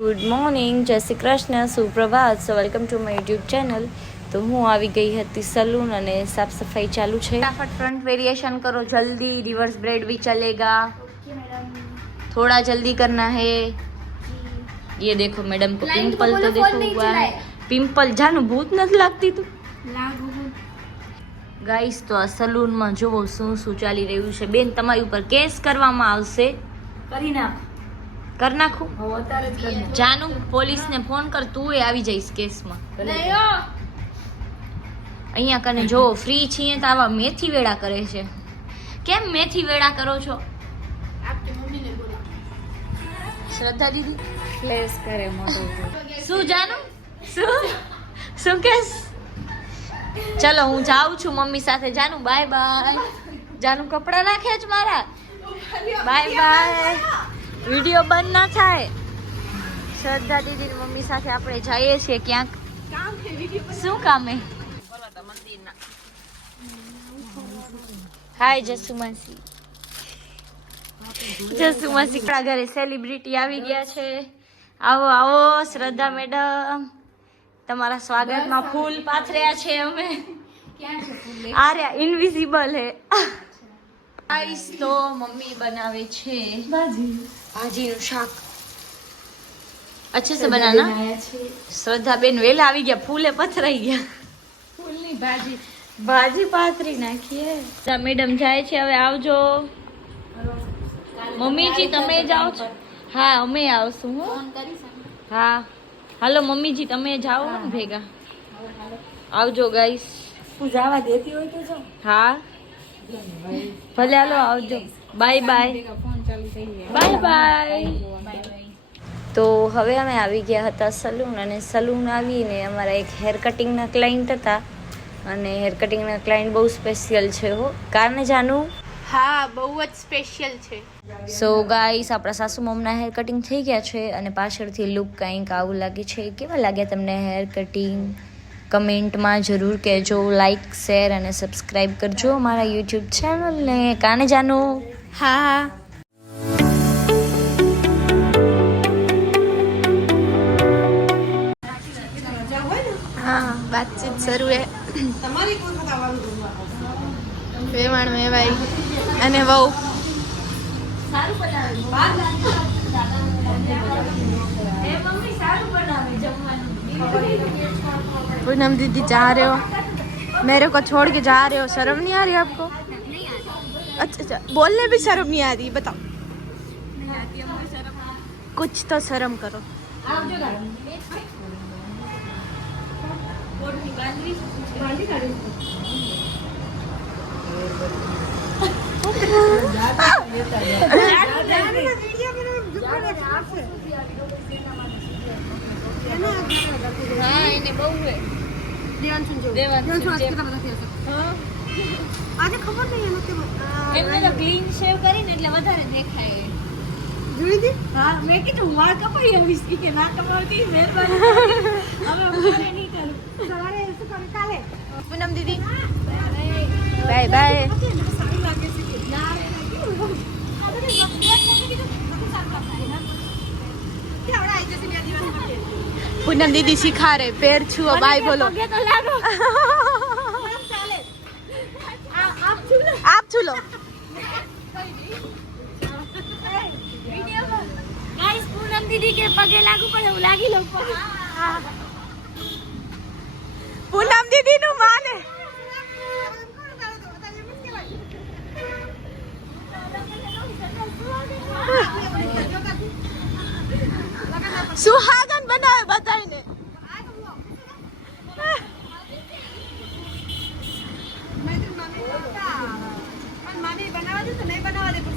Good morning જય Shri Krishna સુપ્રભાત so welcome to my YouTube channel તો હું આવી ગઈ હતી સલૂન અને સાફ સફાઈ ચાલુ છે ફટાફટ ફ્રન્ટ વેરિએશન કરો જલ્દી રિવર્સ બ્રેડ भी चलेगा थोड़ा जल्दी करना है ये देखो मैडम को Client को पिंपल बोलो तो देखो phone नहीं हुआ है चलाए। पिंपल જાનું ભૂત નથી લાગતી તું લાગુ ગાઈસ તો આ સલૂનમાં જુઓ શું શું ચાલી રહ્યું છે બેન તમારી ઉપર કેસ કરવામાં આવશે કરી નાખ કર નાખું? જાનુ પોલીસને ફોન કર તું એ આવી જઈશ કેસમાં. અહીંયા કને જો ફ્રી છીએ તો આવા મેથી વેળા કરે છે. કેમ મેથી વેળા કરો છો? શ્રદ્ધા દીદી? ફ્લેશ કરે મોટો. શું જાનુ? શું? શું કેસ? ચલો હું જાઉં છું મમ્મી સાથે. Janu bye bye. જાનુ કપડાં નાખે જ મારા? Bye bye. વીડિયો બંધ ના થાય. શ્રદ્ધા દીદી મમ્મી સાથે આપણે જઈએ છીએ ક્યાંક. શું કામે? હાય જસુમાસી જસુમાસી જસુ માસી આપણા ઘરે સેલિબ્રિટી આવી ગયા છે. આવો આવો શ્રદ્ધા મેડમ તમારા સ્વાગતમાં ફૂલ પાથર્યા છે અમે. ક્યાં છે ફૂલ? આ રહ્યા ઇનવિઝિબલ હે. ગાઈસ તો મમ્મી બનાવે છે. ભાજી. ભાજીનું શાક. અચ્છે છે બનાના? છે. શ્રદ્ધા બેન વેલા આવી ગયા ફૂલે પથરાઈ ગયા. ફૂલની ભાજી. ભાજી પાથરી નાખીએ મેડમ જાય છે હવે આવજો. મમ્મીજી તમે જાઓ છો? હા અમે આવશું હો. હા. હાલો મમ્મીજી તમે જાઓ ને ભેગા. આવજો ગાઈસ તું જવા દેતી હોય તો હા. ભલે હાલો આવજો. બાય બાય બાય બાય તો હવે અમે આવી ગયા હતા સલૂન અને સલૂન આવીને અમારા એક હેર કટિંગના ક્લાયન્ટ હતા. અને હેર કટિંગના ક્લાયન્ટ બહુ સ્પેશિયલ છે હો. કારણે જાનું? હા બહુ જ સ્પેશિયલ છે. સો ગાઈસ આપણા સાસુ મમના હેર કટિંગ થઈ ગયા છે અને પાછળથી લુક કંઈક આવું લાગે છે. કેવા લાગ્યા તમને હેર કટિંગ કમેન્ટમાં જરૂર કહેજો લાઈક શેર અને સબસ્ક્રાઈબ કરજો મારા યુટ્યુબ ચેનલને કાને જાનો? હા. હા વાતચીત શરૂ એ વેવાણ વેવાઈ અને વહુ. पूनम दीदी जा रहे हो। मेरे को छोड़ के जा रहे हो। शर्म नहीं आ रही आपको? अच्छा अच्छा बोलने भी शर्म नहीं आ रही बताओ। कुछ तो शर्म करो। હા એને બહુ હે. એમને તો ક્લીન શેવ કરીને એટલે વધારે દેખાય હા મેં કીધું વાળ કપાઈ આવીશ. કે ના કપાવતી મહેરબાની હવે હું નહીં કરું. સવારે શું કરું? કાલે? પૂનમ દીદી. Bye bye. સારું લાગે છે ના રે ના કેવું? આ બધું મફત મફત કીધું, બધું સારું લાગે, હા. કે હમણાં આઈ જશે બે દિવસ માટે. પૂનમ દીદી શીખારે પેર છુઓ બાય બોલો આપ છુલો ગાઈસ પૂનમ દીદી કે પગે લાગુ પડે હું લાગી લઉં પૂનમ દીદી નું માને સુહાગન બનાવે બધાને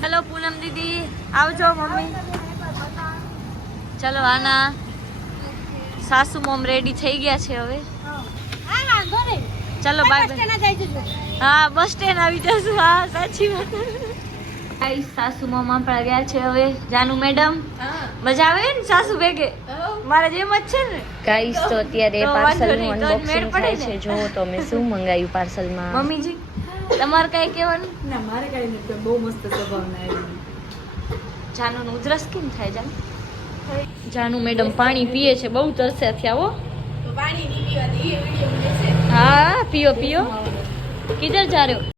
હેલો પૂનમ દીદી આવજો મમ્મી. ચલો આના સાસુ મોમ રેડી થઈ ગયા છે હવે. ચલો બાય હા બસ સ્ટેન્ડ આવી જશું. હા સાચી વાત. સાસુ મામા પણ ગયા છે હવે. જાનુ મેડમ? મજા આવે ને સાસુ ભેગે? મારા જેમ જ છે ને? ગાઈસ તો અત્યારે પાર્સલ મેળ અનબોક્સિંગ પડે થાય છે. જો તો અમે શું મંગાવ્યું પાર્સલમાં મમ્મીજી તમારે કઈ કહેવાનું? ના મારે કઈ નથી બહુ મસ્ત સ્વભાવના જાનુ નું ઉધરસ કેમ થાય જાન? જાનુ મેડમ પાણી પીએ છે બહુ તરસ્યા થયા હો. પાણી નહીં પીવા દે વિડિયો લેશે હા પીઓ પીઓ. કિધર જા રહ્યો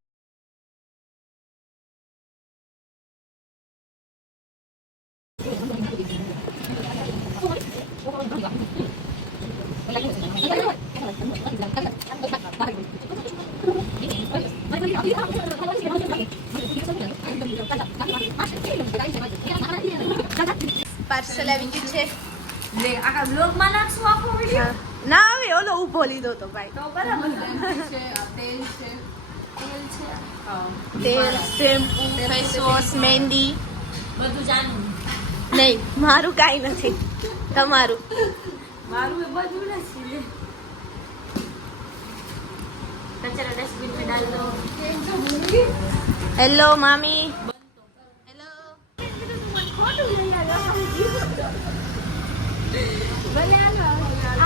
પાર્સલ આવી ગયું છે લે આખા બ્લોગમાં નાખશું આખો વિડિયો ના આવે ઓલો ઊભો લીધો તો ભાઈ તો બરાબર તેલ શેમ્પુ ફેસ વોશ મહેંદી બધું જાણવું નહીં મારું કાંઈ નથી તમારું. મારું એ બધું નથી કચરા હેલો મામી. હેલો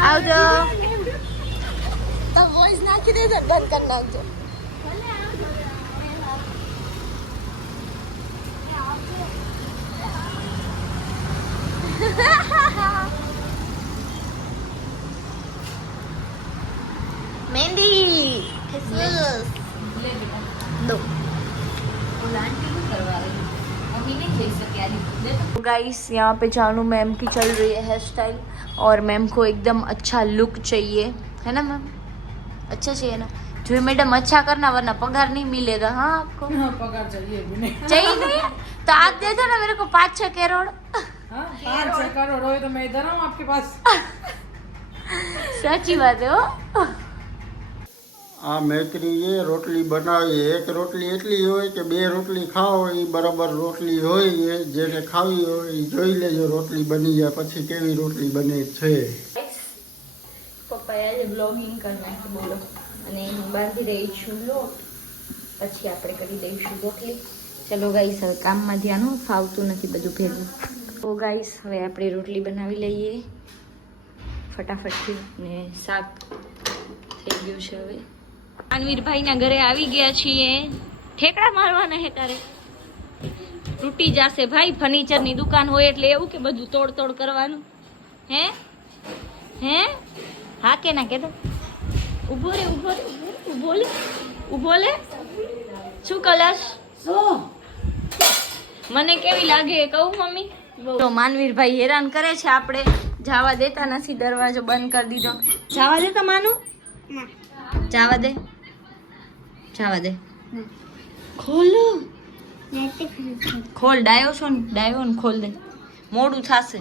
આવજો. તો વોઇસ નાખી દેજો બંધ કરી નાખજો. Ha ha ha! मेहंदी दो गाइस यहाँ पे जानू मैम की चल रही है हेयर स्टाइल और मैम को एकदम अच्छा लुक चाहिए। है ना मैम अच्छा चाहिए ना? जो मैडम अच्छा करना वरना पगार नहीं मिलेगा हाँ आपको? हाँ, पगार चाहिए नहीं। चाहिए नहीं? तो आप दे दो ना मेरे को पाँच छः करोड़। हाँ, पाँच छः करोड़ हो तो मैं इधर हूँ आपके पास। सच्ची बात है वो। આ મૈત્રીએ રોટલી બનાવી એક રોટલી એટલી હોય કે બે રોટલી ખાઓ એ બરાબર રોટલી હોય એ જેને ખાવી હોય એ જોઈ લેજો રોટલી બની જાય, પછી કેવી રોટલી બને છે. પપ્પાએ આજે બ્લોગિંગ કરી બોલો. અને હું બાંધી રહી છું લોટ પછી આપણે કરી દઈશું રોટલી. ચલો ગાઈસ હવે કામમાં ધ્યાન ફાવતું નથી બધું ભેગું. તો ગાઈસ હવે આપણે રોટલી બનાવી લઈએ. ફટાફટથી ને શાક થઈ ગયું છે હવે. માનવીરભાઈના ઘરે આવી ગયા છીએ. ઠેકડા મારવાના હે તારે? તૂટી જશે ભાઈ ફર્નિચરની દુકાન હોય એટલે એવું કે બધું તોડ તોડ કરવાનું. હે? હે? હા કે ના કે તો ઊભો રે ઊભો રે ઊભો લે ઊભો લે. શું કલાશ? મને કેવી લાગે એ કહું મમ્મી? તો માનવીરભાઈ હેરાન કરે છે આપણે. જવા દેતા નથી દરવાજો બંધ કરી દીધો. જવા દેતા માનું? જવા દે. જવા દે. ખોલ. ખોલ ડાયો છો ને ડાયો ને ખોલ દે. મોડું થશે.